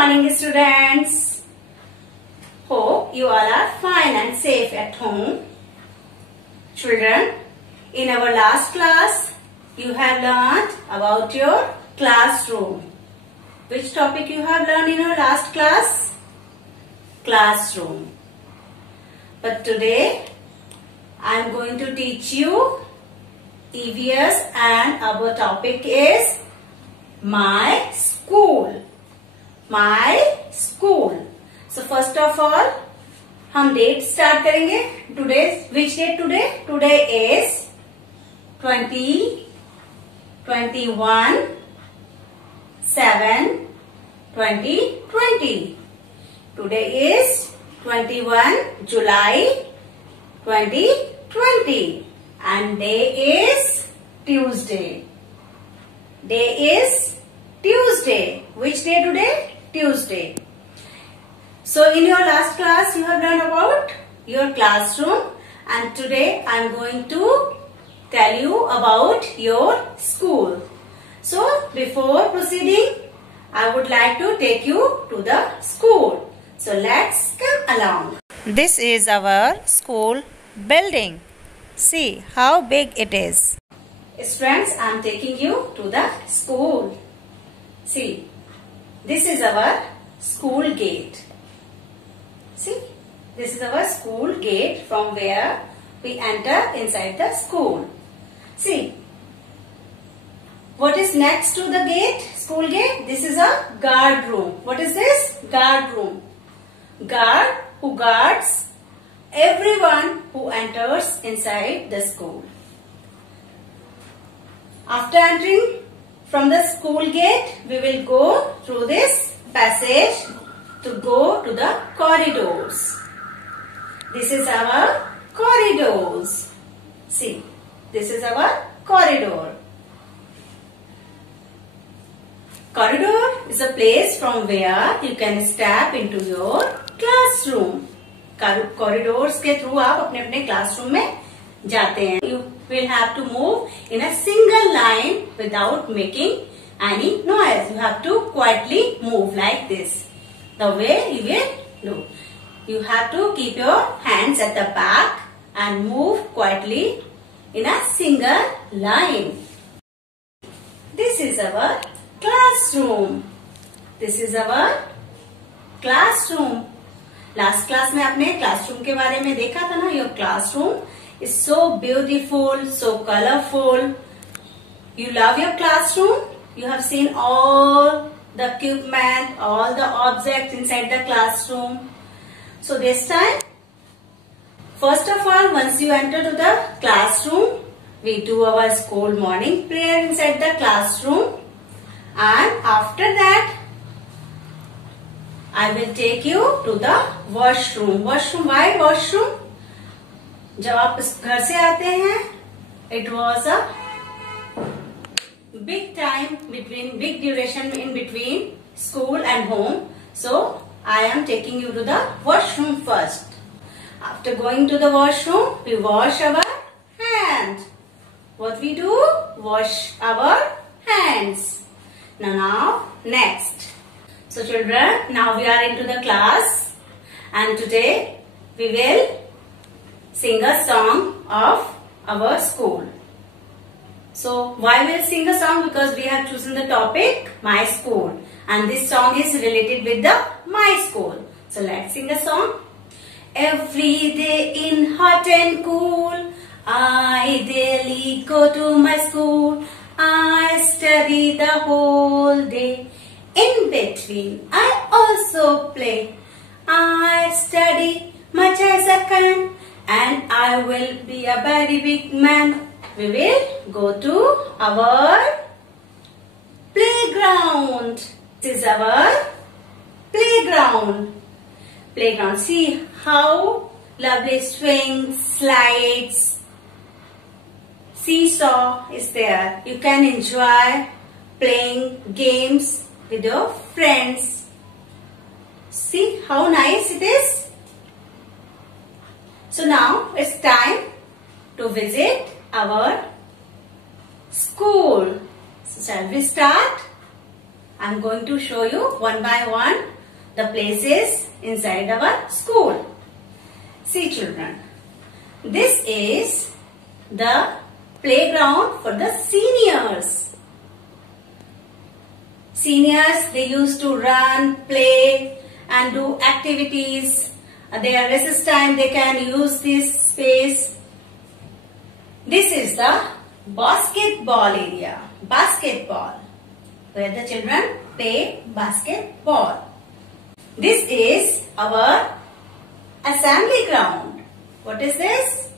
morning, students. Hope you all are fine and safe at home. Children, in our last class, you have learned about your classroom. Which topic you have learned in your last class? Classroom. But today, I am going to teach you EVS and our topic is My School. My School. So first of all, हम date start करेंगे. Today which date today? Today is 21/7/2020. Today is 21 July 2020 and day is Tuesday. Day is Tuesday. Which day today? Tuesday. So in your last class you have learned about your classroom and today I am going to tell you about your school. So before proceeding I would like to take you to the school. So let's come along. This is our school building. See how big it is. Students, I am taking you to the school. See, this is our school gate. See, this is our school gate from where we enter inside the school. See, what is next to the gate? School gate. This is a guard room. What is this? Guard room. Guard who guards everyone who enters inside the school. After entering from the school gate, we will go through this passage to go to the corridors. This is our corridors. See, this is our corridor. Corridor is a place from where you can step into your classroom. Corridors के through आप अपने अपने classroom में जाते हैं. You will have to move in a single line without making any noise. You have to quietly move like this. The way you will do. You have to keep your hands at the back and move quietly in a single line. This is our classroom. This is our classroom. Last class में आपने classroom के बारे में देखा था ना. Your classroom is so beautiful, so colorful. You love your classroom. You have seen all the equipment, all the objects inside the classroom. So this time, first of all, once you enter to the classroom, we do our school morning prayer inside the classroom. And after that, I will take you to the washroom. Washroom, why washroom? जब आप घर से आते हैं, it was a big time between, big duration in between school and home. So I am taking you to the washroom first. After going to the washroom, we wash our hands. What we do? Wash our hands. Now next. So children, now we are into the class and today we will sing a song of our school. So why we'll sing a song? Because we have chosen the topic My School and this song is related with the My School. So let's sing a song. Every day in hot and cool, I daily go to my school. I study the whole day. In between I also play. I study much as I can and I will be a very big man. We will go to our playground. This is our playground. Playground. See how lovely swings, slides, seesaw is there. You can enjoy playing games with your friends. See how nice it is. So now it's time to visit our school. So shall we start? I'm going to show you one by one the places inside our school. See children, this is the playground for the seniors. Seniors, they used to run, play and do activities. Their recess time, they can use this space. This is the basketball area. Basketball, where the children play basketball. This is our assembly ground. What is this?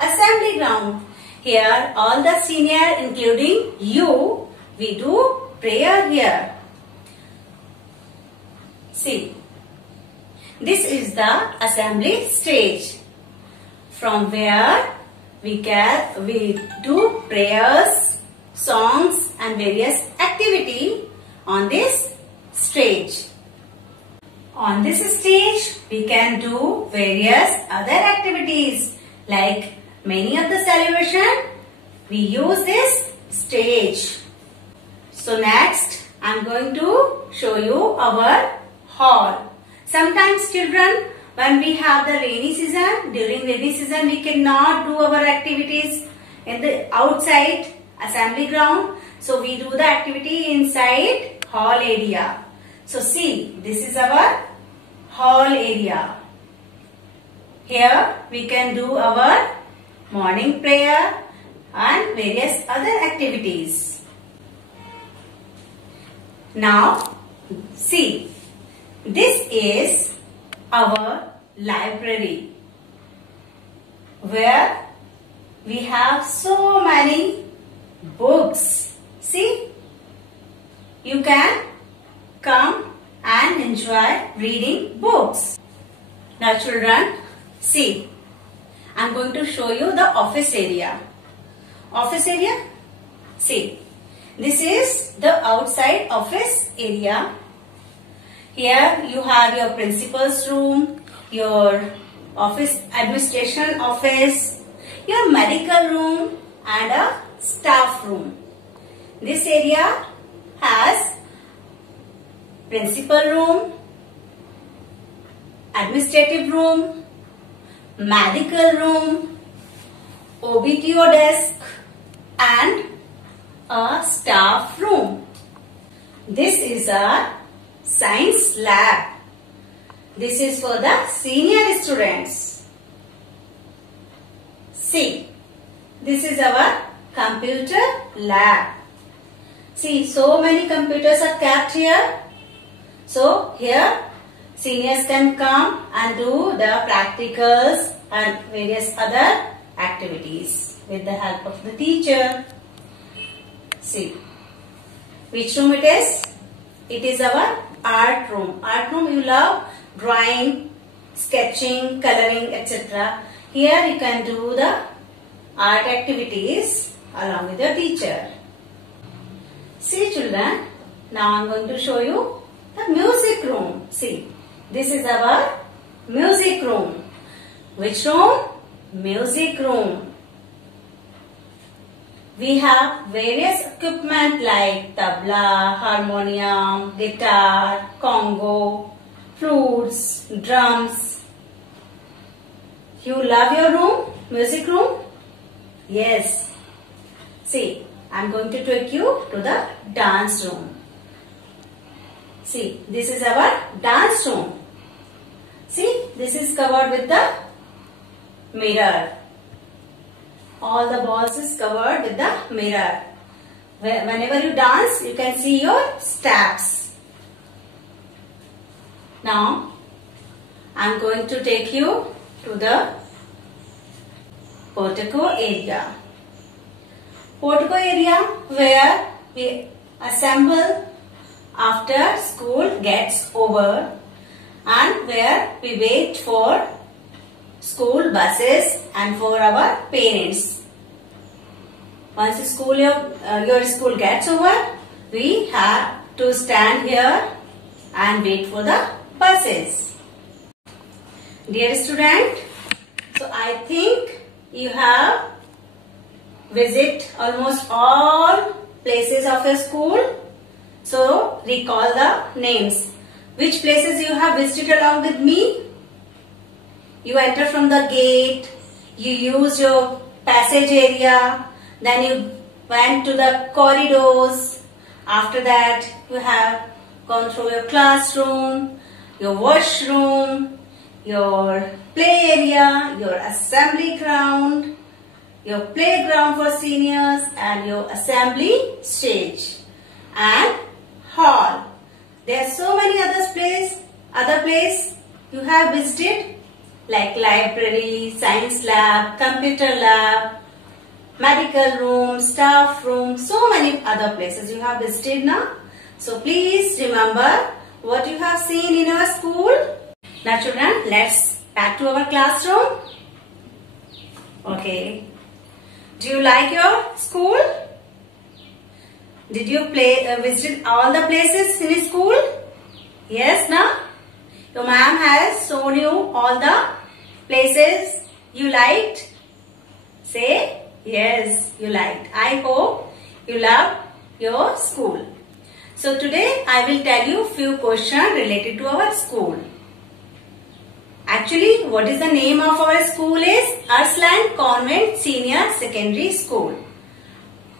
Assembly ground. Here all the senior, including you, we do prayer here. See, this is the assembly stage from where we do prayers, songs and various activity on this stage. On this stage, we can do various other activities like many of the celebration. We use this stage. So next, I am going to show you our hall. Sometimes children, when we have the rainy season, during rainy season we cannot do our activities in the outside assembly ground. So we do the activity inside hall area. So see, this is our hall area. Here we can do our morning prayer and various other activities. Now see, this is our library where we have so many books. See, you can come and enjoy reading books. Now children, see, I am going to show you the office area. Office area, see, this is the outside office area. Here you have your principal's room, your office administration office, your medical room and a staff room. This area has principal room, administrative room, medical room, OBTO desk and a staff room. This is a science lab. This is for the senior students. See, this is our computer lab. See, so many computers are kept here. So here seniors can come and do the practicals and various other activities with the help of the teacher. See, which room it is? It is our art room. Art room, you love drawing, sketching, coloring, etc. Here you can do the art activities along with your teacher. See children, now I am going to show you the music room. See, this is our music room. Which room? Music room. We have various equipment like tabla, harmonium, guitar, congo, flutes, drums. You love your room? Music room? Yes. See, I am going to take you to the dance room. See, this is our dance room. See, this is covered with the mirror. All the walls is covered with the mirror. Whenever you dance, you can see your steps. Now, I am going to take you to the portico area. Portico area where we assemble after school gets over and where we wait for school buses and for our parents. Once your school gets over, we have to stand here and wait for the buses. Dear student, so I think you have visited almost all places of your school. So recall the names. Which places you have visited along with me? You enter from the gate, you use your passage area, then you went to the corridors. After that, you have gone through your classroom, your washroom, your play area, your assembly ground, your playground for seniors, and your assembly stage and hall. There are so many other places you have visited, like library, science lab, computer lab, medical room, staff room, so many other places you have visited now. So please remember what you have seen in our school. Now children, let's back to our classroom. Okay. Do you like your school? Did you visit all the places in school? Yes, na? Your ma'am has shown you all the places you liked. Say yes, you liked. I hope you love your school. So today I will tell you few questions related to our school. Actually, what is the name of our school is Arslan Convent Senior Secondary School.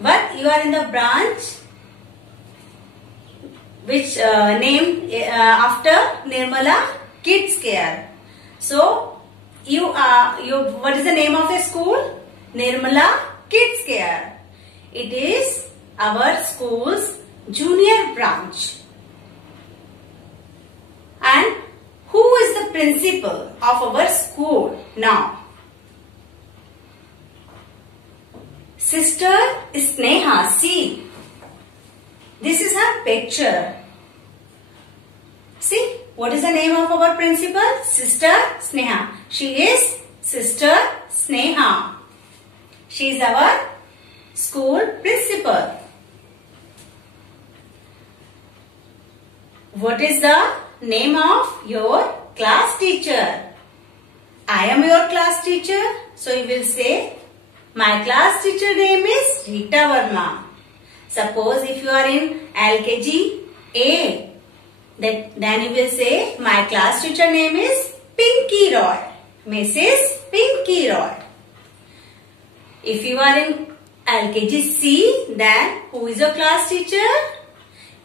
But you are in the branch which named after Nirmala Kids Care. So what is the name of the school? Nirmala Kids Care. It is our school's junior branch. And who is the principal of our school now? Sister Sneha. See, this is her picture. See, what is the name of our principal? Sister Sneha. She is Sister Sneha. She is our school principal. What is the name of your class teacher? I am your class teacher. So you will say, my class teacher name is Rita Verma. Suppose if you are in LKG A, then you will say, my class teacher name is Pinky Roy. Mrs. Pinky Roy. If you are in LKG C, then who is your class teacher?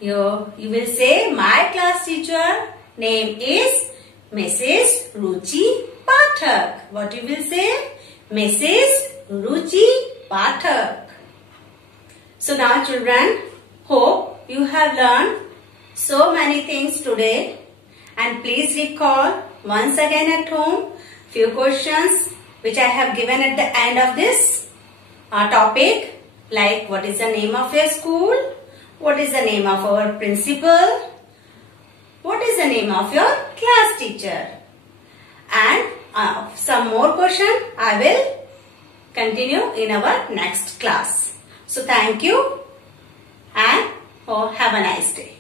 You will say, my class teacher name is Mrs. Ruchi Pathak. What you will say? Mrs. Ruchi Pathak. So now children, hope you have learned so many things today, and please recall once again at home few questions which I have given at the end of this topic, like what is the name of your school? What is the name of our principal? What is the name of your class teacher? And some more questions I will continue in our next class. So thank you and have a nice day.